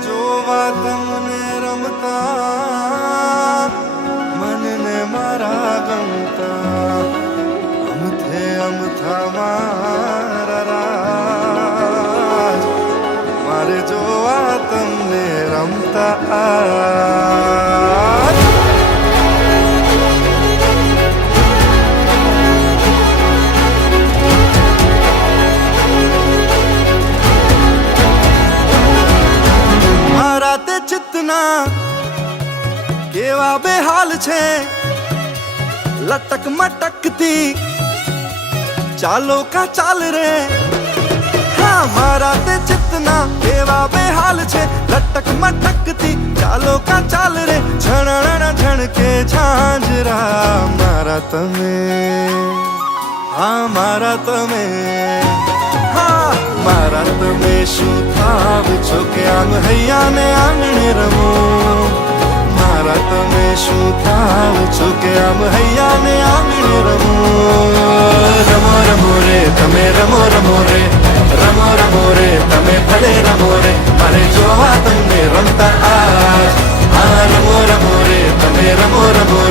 જોવા તમને રમતા મનને મારા ગમતા અમથે અમથા મારા રાજ મારે જોવા તમને રમતા ચિત્તના કેવા બેહાલ છે લટક મટકતી ચાલો કા ચાલ રે હા મારા તે ચિત્તના કેવા બેહાલ છે લટક મટકતી ચાલો કા ચાલ રે ઝણણ ઝણકે ઝાંઝરા મારા તમે હા મારા તમે હા મારા તમે શું થાવ છો કે આમ હૈયા ને આંગણે રમો મારા તમે શું થાવ છો કે આમ હૈયા ને આંગણે રમો રમો રમો રે તમે રમો રમો રે રમો રમો રે તમે ભલે રમો રે મારે જોવા તમને રમતા આજ હા રમો રમો રે તમે રમો રમો